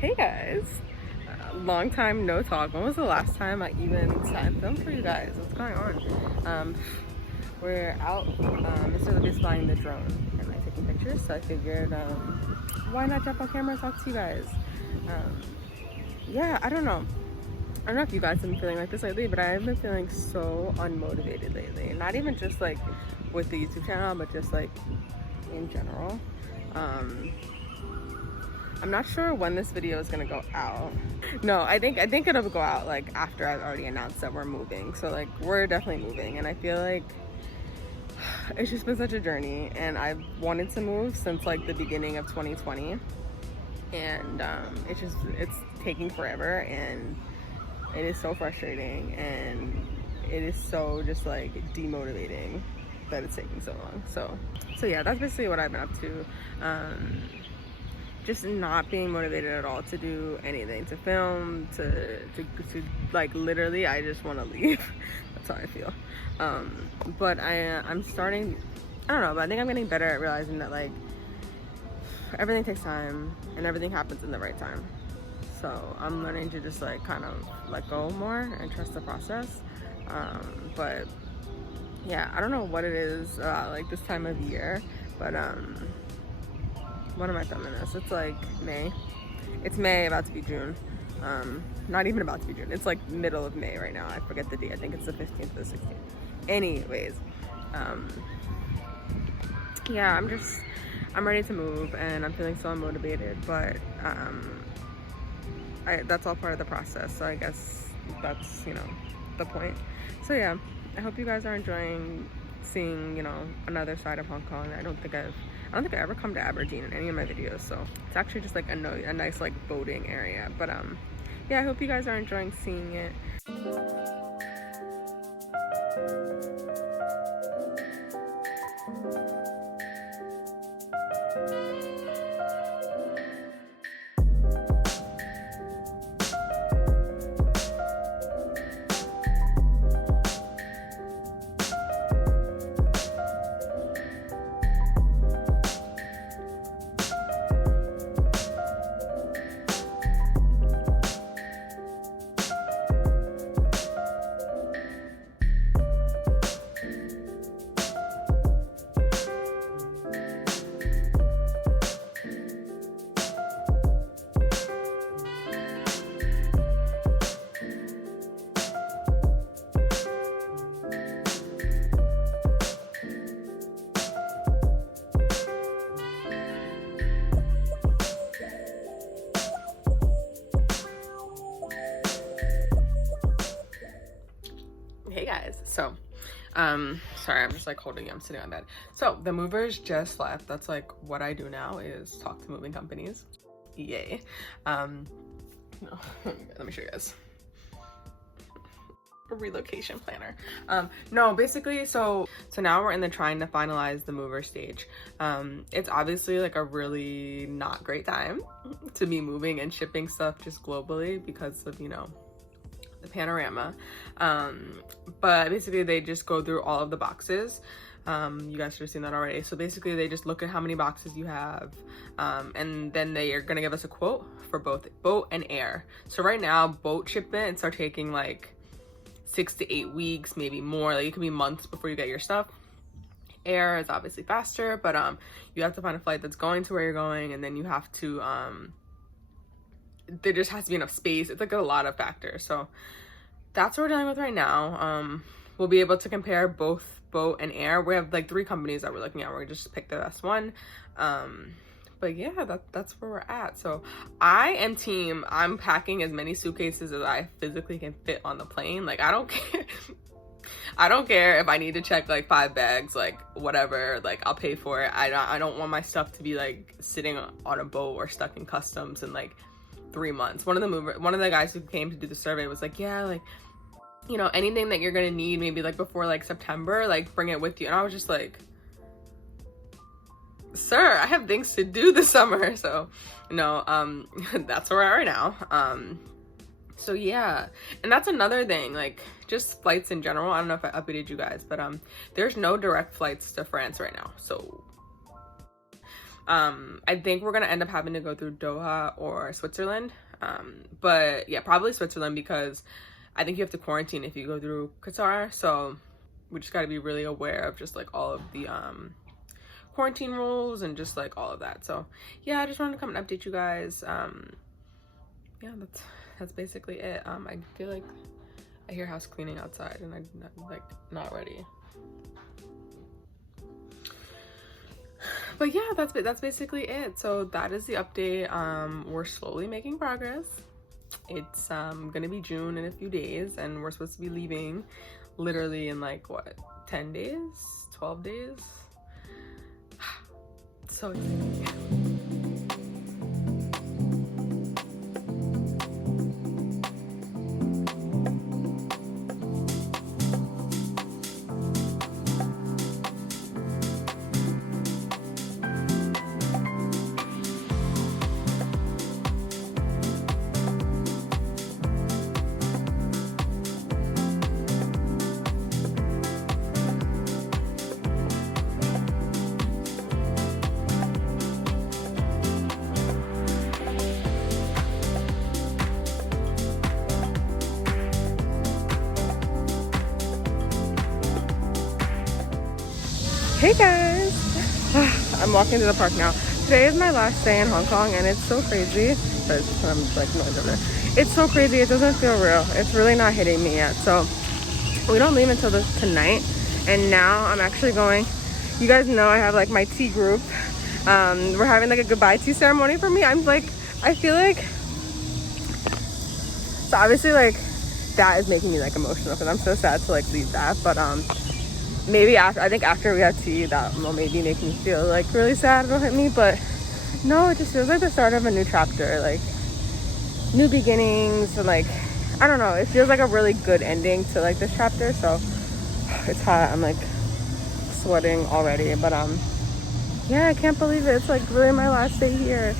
Hey guys, long time no talk. When was the last time I even sat and filmed for you guys? What's going on? We're out. Mr. Libby's flying the drone and like taking pictures, so I figured why not jump on camera and talk to you guys. Yeah, I don't know. I don't know if you guys have been feeling like this lately, but I've been feeling so unmotivated lately. Not even just like with the YouTube channel, but just like in general. I'm not sure when this video is gonna go out. No, I think it'll go out like after I've already announced that we're moving. So like we're definitely moving, and I feel like it's just been such a journey, and I've wanted to move since like the beginning of 2020, and it's taking forever, and it is so frustrating, and it is so just like demotivating that it's taking so long. So yeah, that's basically what I've been up to. Just not being motivated at all to do anything, to film, to like literally I just want to leave. That's how I feel. But I'm starting, I don't know, but I think I'm getting better at realizing that like everything takes time and everything happens in the right time. So I'm learning to just like kind of let go more and trust the process. But yeah, I don't know what it is like this time of year, but what am I filming this? It's like May. It's May, about to be June. Not even about to be June. It's like middle of May right now. I forget the date. I think it's the 15th or the 16th. Anyways, yeah, I'm ready to move, and I'm feeling so unmotivated, but that's all part of the process. So I guess that's, you know, the point. So yeah, I hope you guys are enjoying seeing, you know, another side of Hong Kong. I don't think I ever come to Aberdeen in any of my videos, so it's actually just like a nice like boating area. But yeah, I hope you guys are enjoying seeing it. Hey guys, so sorry, I'm just like holding you, I'm sitting on bed. So the movers just left. That's like what I do now, is talk to moving companies. Yay. No, let me show you guys. A relocation planner. No, basically, so now we're in the trying to finalize the mover stage. It's obviously like a really not great time to be moving and shipping stuff just globally because of, you know, the panorama. But basically they just go through all of the boxes. You guys should have seen that already. So basically they just look at how many boxes you have, and then they are gonna give us a quote for both boat and air. So right now boat shipments are taking like 6 to 8 weeks, maybe more. Like it could be months before you get your stuff. Air is obviously faster, but you have to find a flight that's going to where you're going, and then you have to there just has to be enough space. It's like a lot of factors. So that's what we're dealing with right now. We'll be able to compare both boat and air. We have like 3 companies that we're looking at. We're just pick the best one. But yeah, that's where we're at. So I'm packing as many suitcases as I physically can fit on the plane. Like I don't care. I don't care if I need to check like 5 bags, like whatever, like I'll pay for it. I don't want my stuff to be like sitting on a boat or stuck in customs in like 3 months. One of the guys who came to do the survey was like, yeah, like, you know, anything that you're gonna need maybe like before like September, like bring it with you. And I was just like, sir, I have things to do this summer. So no, that's where we're at right now. So yeah, and that's another thing, like just flights in general. I don't know if I updated you guys, but there's no direct flights to France right now. So I think we're gonna end up having to go through Doha or Switzerland. But yeah, probably Switzerland, because I think you have to quarantine if you go through Qatar. So we just got to be really aware of just like all of the quarantine rules and just like all of that. So yeah, I just wanted to come and update you guys. Yeah, that's basically it. I feel like I hear house cleaning outside and I'm not ready. But yeah, that's basically it. So that is the update. We're slowly making progress. It's gonna be June in a few days, and we're supposed to be leaving literally in like what, 10 days, 12 days. So exciting. Hey guys, I'm walking to the park now. Today is my last day in Hong Kong, and it's so crazy. I'm like noise over there. It's so crazy. It doesn't feel real. It's really not hitting me yet. So we don't leave until tonight, and now I'm actually going. You guys know I have like my tea group. We're having like a goodbye tea ceremony for me. I'm like, I feel like, so obviously like that is making me like emotional because I'm so sad to like leave that, but maybe after, I think after we have tea, that will maybe make me feel like really sad. It'll hit me, but no, it just feels like the start of a new chapter, like new beginnings, and like, I don't know, it feels like a really good ending to like this chapter. So it's hot, I'm like sweating already, but yeah, I can't believe it. It's like really my last day here.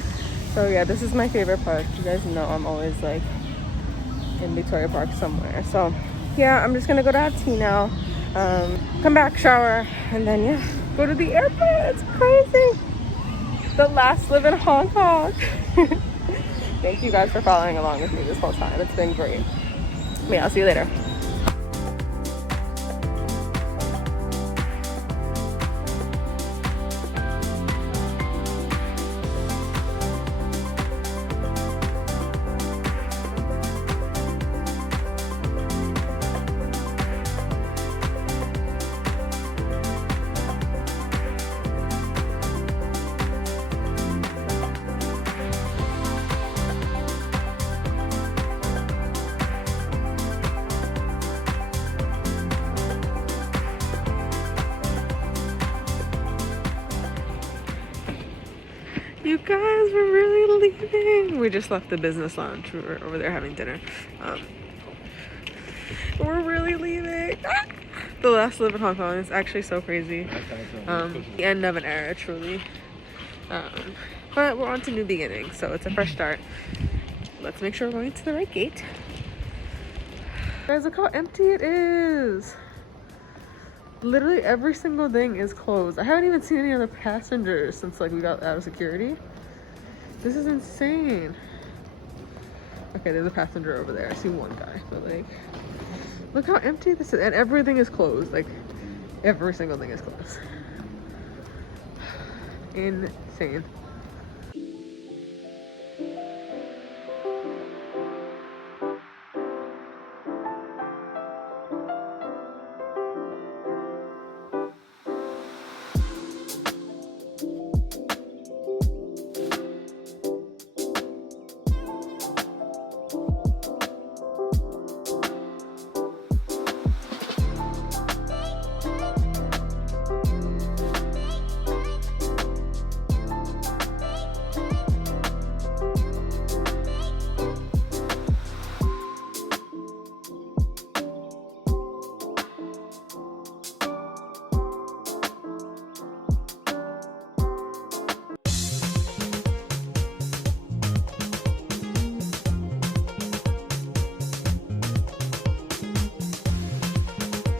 So yeah, this is my favorite park. You guys know I'm always like in Victoria Park somewhere. So yeah, I'm just gonna go to have tea now. Come back, shower, and then yeah, go to the airport. It's crazy. The last live in Hong Kong. Thank you guys for following along with me this whole time. It's been great. Yeah, I'll see you later. You guys, we're really leaving. We just left the business lounge. We were over there having dinner. We're really leaving. The last live in Hong Kong is actually so crazy. The end of an era, truly. But we're on to new beginnings, so it's a fresh start. Let's make sure we're going to the right gate. Guys, look how empty it is. Literally every single thing is closed. I haven't even seen any other passengers since like we got out of security. This is insane. Okay, there's a passenger over there. I see one guy, but like, look how empty this is. And everything is closed. Like, every single thing is closed. Insane.